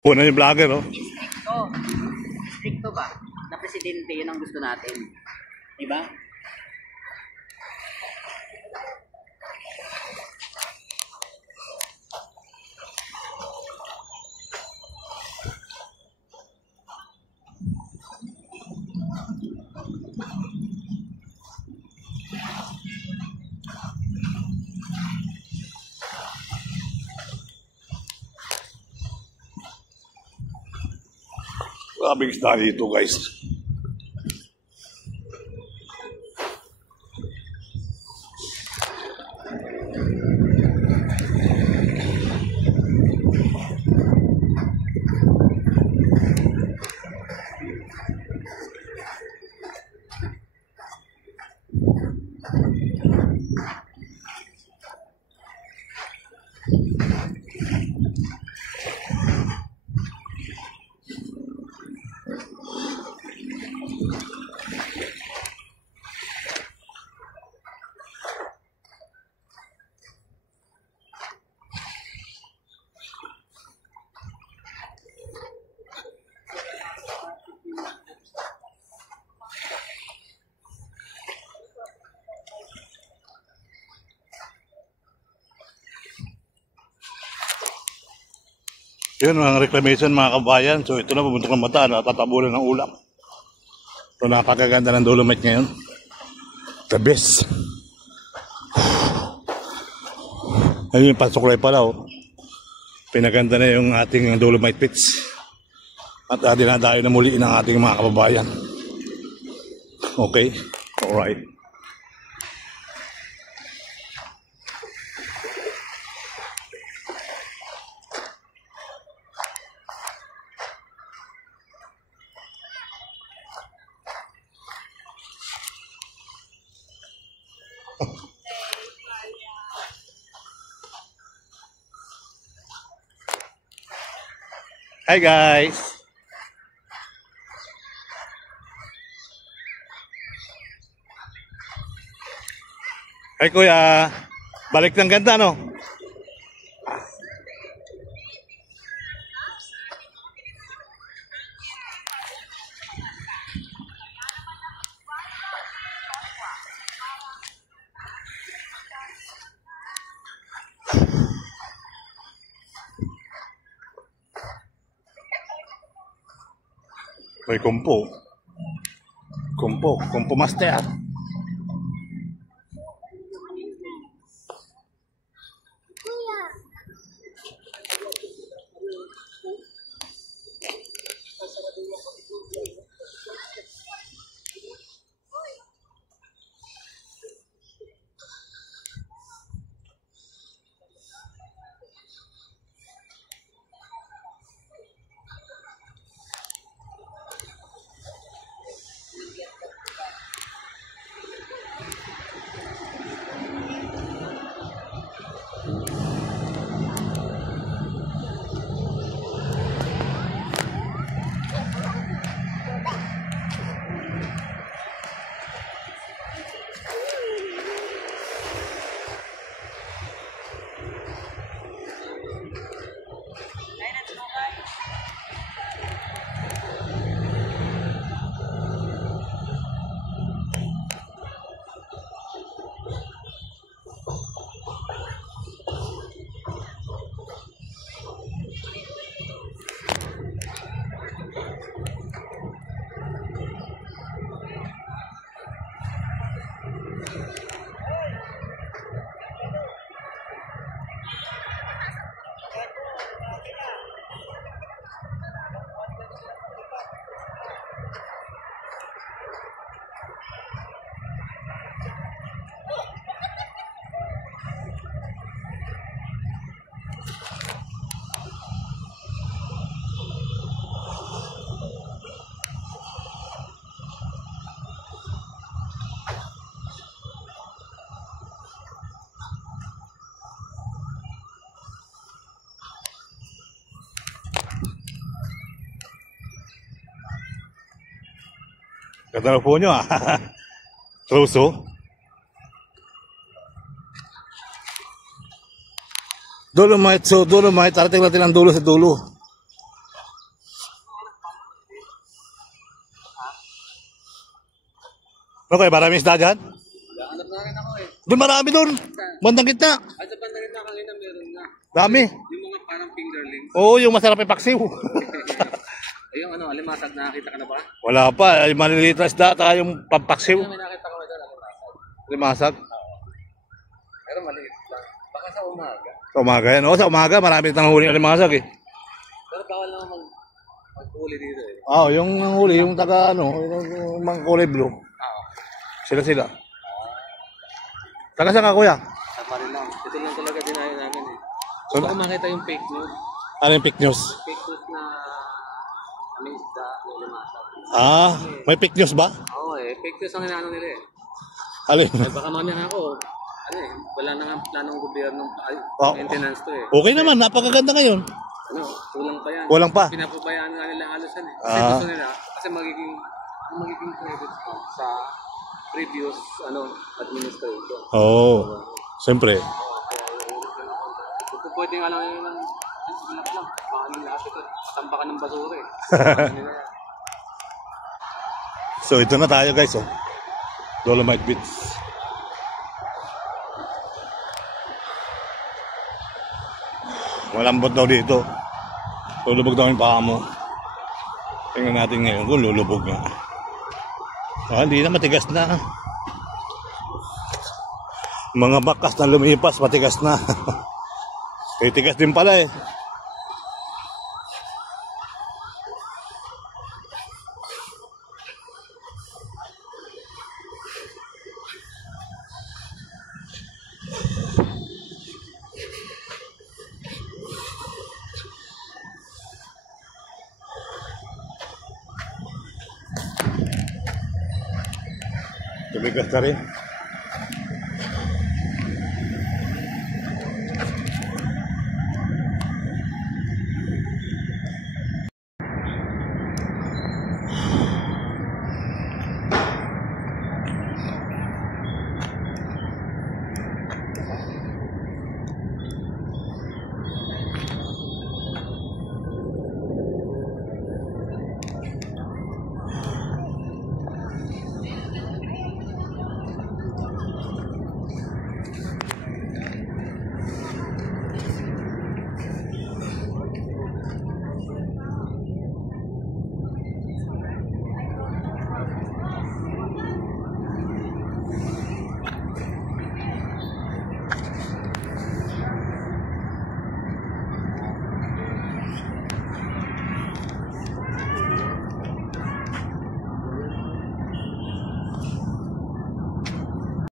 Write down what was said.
Una yung vlogger, no? Stricto. Stricto ba? Na presidente, yun ang gusto natin. Diba? Grabing isda dito, guys. Yun ang reclamation mga kabayan. So ito na pumuntok ng mata, natatabunan ng ulam. So napakaganda ng Dolomite ngayon. The best. Ayun yung pasuklay pala, oh. Pinaganda na yung ating Dolomite pits. At dinadayo na muli ng ating mga kababayan. Okay? Alright. Hi guys! Hi kuya! Balik ng ganda, no? May kumpo. Kumpo master. Ganda na po nyo, ah. Close, oh. Dolomite, so Dolomite, arating natin ang dulo sa dulo. Okay, marami isda dyan? Hanap na rin ako eh. Doon marami doon. Bandang gitna. At sa banda rin na kanina meron na. Dami. Yung mga parang fingerling. Oo, yung masarap yung paksiw. Ay, yung ano, alimasag, nakakita ka na ba? Wala pa. Yung maliliit na isda, taka yung pampaksiw. May nakita ko na dyan, alimasag. Limasag. Pero maliit lang. Baka sa umaga. Sa umaga yan. Oo, sa umaga marami nang huli ng limasag eh. Pero bawal naman mag-huli dito eh. Oo, yung huli, yung taga ano, yung mga kulay blue. Sila. Taga saan ka, kuya? Sa Marilang. Ito lang talaga dinayo namin eh. So, Baka makita yung fake news. ano yung fake news? Fake news na kami isda, alimasag. Ah, may fake news ba? Oo eh, fake news ang inaano nila eh. Alin? Ay, baka mamaya ako, ano eh, wala na nga planong gobyerno, Oh. maintenance to eh. Okay naman, napakaganda ngayon. Ano, kulang pa yan. Kulang pa. Pinapabayaan nga nila halos yan eh. Kasi Ah. gusto nila, kasi magiging credit ko sa previous administration. Oo, siyempre. Kung pwede nga lang yun ng bulak lang, baka nang lahat ito, tamba ka ng basura eh. So ito na tayo guys, oh. Dolomite Beach. Malambot daw dito. Lulubog daw yung paa mo. Tingnan natin ngayon kung lulubog nga. Ah, hindi na, matigas na. Mga bakas na lumipas, matigas na. Titigas din pala eh. Tumigas na rin.